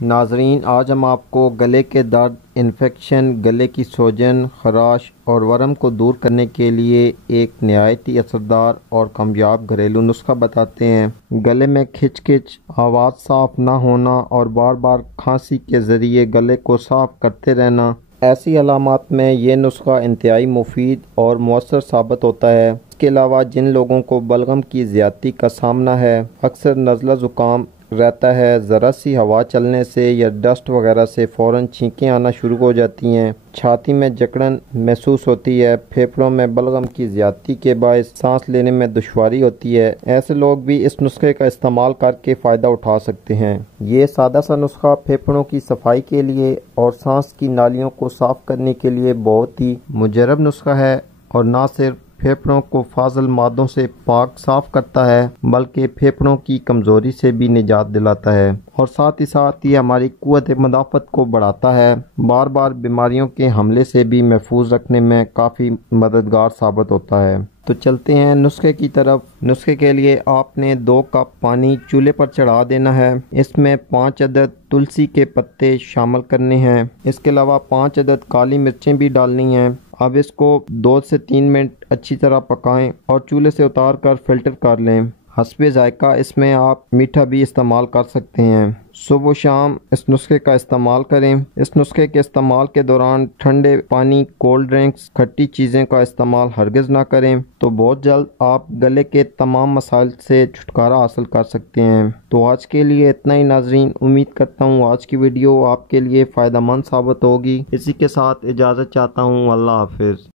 ناظرین، آج ہم آپ کو گلے کے درد، انفیکشن، گلے کی سوجن، خراش اور ورم کو دور کرنے کے لیے ایک نہایت ہی اثردار اور کامیاب گھریلو نسخہ بتاتے ہیں۔ گلے میں کھچ کھچ، آواز صاف نہ ہونا اور بار بار کھانسی کے ذریعے گلے کو صاف کرتے رہنا، ایسی علامات میں یہ نسخہ انتہائی مفید اور مؤثر ثابت ہوتا ہے۔ اس کے علاوہ جن لوگوں کو بلغم کی زیادتی کا سامنا ہے، اکثر نزلہ زکام رہتا ہے، ذرا سی ہوا چلنے سے یا ڈسٹ وغیرہ سے فوراً چھینکیں آنا شروع ہو جاتی ہیں، چھاتی میں جکڑن محسوس ہوتی ہے، پھیپھڑوں میں بلغم کی زیادتی کے باعث سانس لینے میں دشواری ہوتی ہے، ایسے لوگ بھی اس نسخے کا استعمال کر کے فائدہ اٹھا سکتے ہیں۔ یہ سادہ سا نسخہ پھیپھڑوں کی صفائی کے لیے اور سانس کی نالیوں کو صاف کرنے کے لیے بہت ہی مجرب نسخہ ہے، اور نہ صرف پھیپھڑوں کو فاضل مادوں سے پاک صاف کرتا ہے بلکہ پھیپھڑوں کی کمزوری سے بھی نجات دلاتا ہے، اور ساتھ ہی ساتھ یہ ہماری قوت مدافعت کو بڑھاتا ہے، بار بار بیماریوں کے حملے سے بھی محفوظ رکھنے میں کافی مددگار ثابت ہوتا ہے۔ تو چلتے ہیں نسخے کی طرف۔ نسخے کے لیے آپ نے 2 کپ پانی چولہے پر چڑھا دینا ہے۔ اس میں 5 عدد تلسی کے پتے شامل کرنے ہیں۔ اس کے علاوہ 5 عدد کالی مرچیں بھی ڈالنی ہیں۔ اب اس کو 2 سے 3 منٹ اچھی طرح پکائیں اور چولہے سے اتار کر فلٹر کر لیں۔ حسب ذائقہ اس میں آپ میٹھا بھی استعمال کر سکتے ہیں۔ صبح و شام اس نسخے کا استعمال کریں۔ اس نسخے کے استعمال کے دوران ٹھنڈے پانی، کولڈ ڈرنکس، کھٹی چیزیں کا استعمال ہرگز نہ کریں، تو بہت جلد آپ گلے کے تمام مسائل سے چھٹکارا حاصل کر سکتے ہیں۔ تو آج کے لیے اتنا ہی ناظرین، امید کرتا ہوں آج کی ویڈیو آپ کے لیے فائدہ مند ثابت ہوگی۔ اسی کے ساتھ اجازت چاہتا ہوں، اللہ حافظ۔